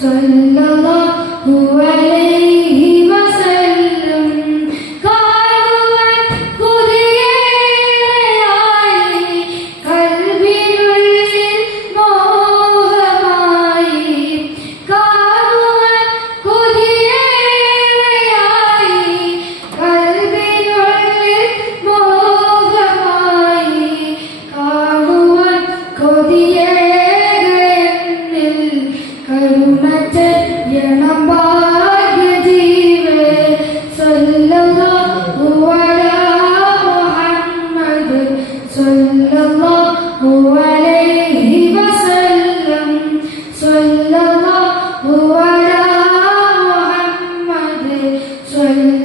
Säule കരുണചരണം ഭാഗ്യജീവേ സല്ലല്ലാഹു അലാ മുഹമ്മദ് സല്ലല്ലാഹു അലൈഹി വസല്ലം സല്ലല്ലാഹു അലാ മുഹമ്മദ് സല്ല